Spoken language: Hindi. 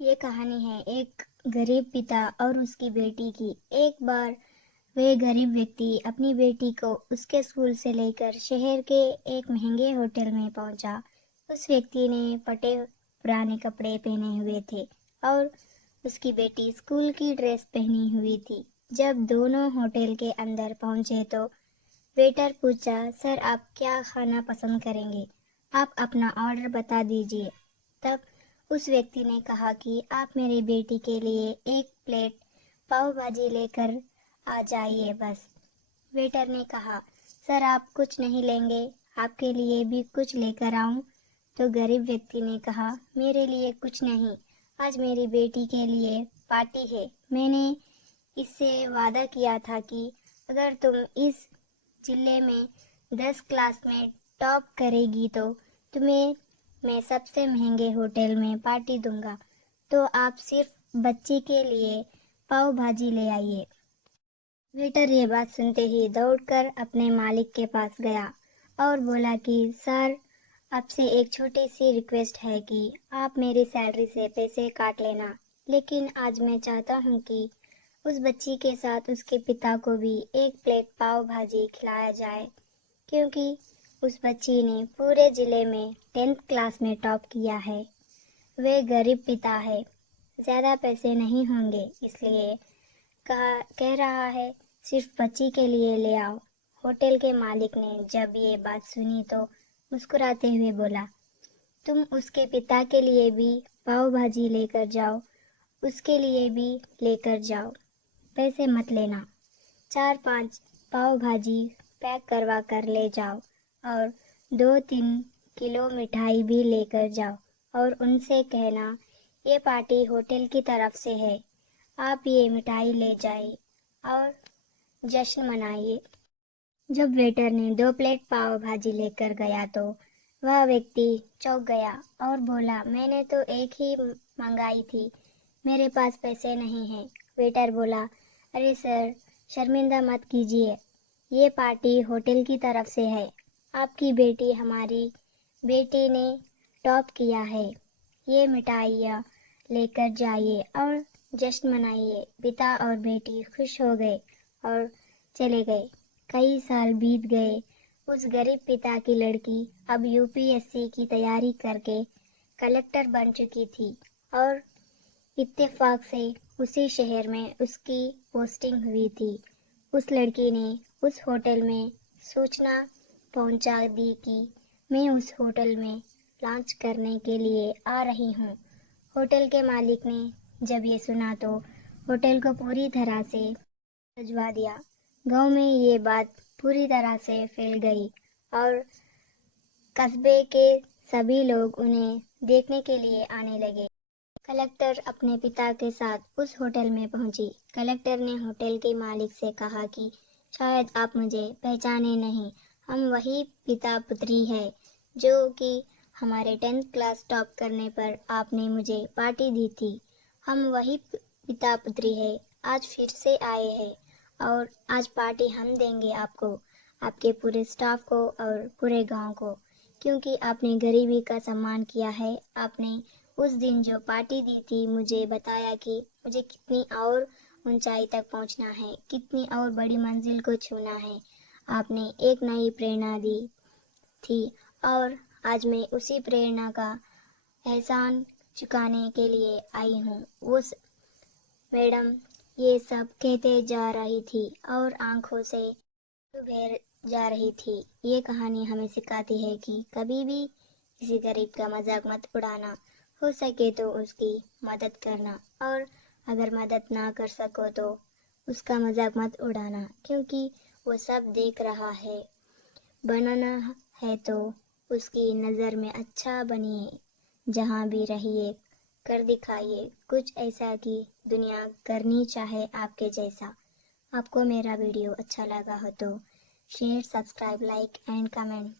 ये कहानी है एक गरीब पिता और उसकी बेटी की। एक बार वह गरीब व्यक्ति अपनी बेटी को उसके स्कूल से लेकर शहर के एक महंगे होटल में पहुंचा। उस व्यक्ति ने फटे पुराने कपड़े पहने हुए थे और उसकी बेटी स्कूल की ड्रेस पहनी हुई थी। जब दोनों होटल के अंदर पहुंचे तो वेटर पूछा, सर आप क्या खाना पसंद करेंगे? आप अपना ऑर्डर बता दीजिए। तब उस व्यक्ति ने कहा कि आप मेरी बेटी के लिए एक प्लेट पाव भाजी लेकर आ जाइए बस। वेटर ने कहा, सर आप कुछ नहीं लेंगे? आपके लिए भी कुछ लेकर आऊं? तो गरीब व्यक्ति ने कहा, मेरे लिए कुछ नहीं, आज मेरी बेटी के लिए पार्टी है। मैंने इससे वादा किया था कि अगर तुम इस जिले में 10 क्लास में टॉप करेगी तो तुम्हें मैं सबसे महंगे होटल में पार्टी दूंगा। तो आप सिर्फ बच्ची के लिए पाव भाजी ले आइए। वेटर ये बात सुनते ही दौड़कर अपने मालिक के पास गया और बोला कि सर, आपसे एक छोटी सी रिक्वेस्ट है कि आप मेरी सैलरी से पैसे काट लेना, लेकिन आज मैं चाहता हूँ कि उस बच्ची के साथ उसके पिता को भी एक प्लेट पाव भाजी खिलाया जाए, क्योंकि उस बच्ची ने पूरे जिले में 10th क्लास में टॉप किया है। वे गरीब पिता है, ज्यादा पैसे नहीं होंगे, इसलिए कह रहा है सिर्फ बच्ची के लिए ले आओ। होटल के मालिक ने जब ये बात सुनी तो मुस्कुराते हुए बोला, तुम उसके पिता के लिए भी पाव भाजी लेकर जाओ, उसके लिए भी लेकर जाओ, पैसे मत लेना। 4-5 पाव भाजी पैक करवा कर ले जाओ और 2-3 किलो मिठाई भी लेकर जाओ और उनसे कहना ये पार्टी होटल की तरफ से है, आप ये मिठाई ले जाइए और जश्न मनाइए। जब वेटर ने 2 प्लेट पाव भाजी लेकर गया तो वह व्यक्ति चौंक गया और बोला, मैंने तो एक ही मंगाई थी, मेरे पास पैसे नहीं हैं। वेटर बोला, अरे सर, शर्मिंदा मत कीजिए, ये पार्टी होटल की तरफ से है। आपकी बेटी हमारी बेटी ने टॉप किया है। ये मिठाइयाँ लेकर जाइए और जश्न मनाइए। पिता और बेटी खुश हो गए और चले गए। कई साल बीत गए। उस गरीब पिता की लड़की अब यूपीएससी की तैयारी करके कलेक्टर बन चुकी थी और इत्तेफाक से उसी शहर में उसकी पोस्टिंग हुई थी। उस लड़की ने उस होटल में सूचना पहुंचा दी कि मैं उस होटल में लॉन्च करने के लिए आ रही हूँ। होटल के मालिक ने जब ये सुना तो होटल को पूरी तरह से सजवा दिया। गांव में ये बात पूरी तरह से फैल गई और कस्बे के सभी लोग उन्हें देखने के लिए आने लगे। कलेक्टर अपने पिता के साथ उस होटल में पहुंची। कलेक्टर ने होटल के मालिक से कहा कि शायद आप मुझे पहचाने नहीं, हम वही पिता पुत्री है जो कि हमारे 10th क्लास टॉप करने पर आपने मुझे पार्टी दी थी। हम वही पिता पुत्री है, आज फिर से आए हैं और आज पार्टी हम देंगे आपको, आपके पूरे स्टाफ को और पूरे गांव को, क्योंकि आपने गरीबी का सम्मान किया है। आपने उस दिन जो पार्टी दी थी मुझे बताया कि मुझे कितनी और ऊंचाई तक पहुंचना है, कितनी और बड़ी मंजिल को छूना है। आपने एक नई प्रेरणा दी थी और आज मैं उसी प्रेरणा का एहसान चुकाने के लिए आई हूँ। मैडम ये सब कहते जा रही थी और आंखों से आंसू बह जा रही थी। ये कहानी हमें सिखाती है कि कभी भी किसी गरीब का मजाक मत उड़ाना, हो सके तो उसकी मदद करना और अगर मदद ना कर सको तो उसका मजाक मत उड़ाना, क्योंकि वो सब देख रहा है। बनाना है तो उसकी नज़र में अच्छा बनिए, जहाँ भी रहिए कर दिखाइए कुछ ऐसा कि दुनिया करनी चाहे आपके जैसा। आपको मेरा वीडियो अच्छा लगा हो तो share, subscribe, like and comment.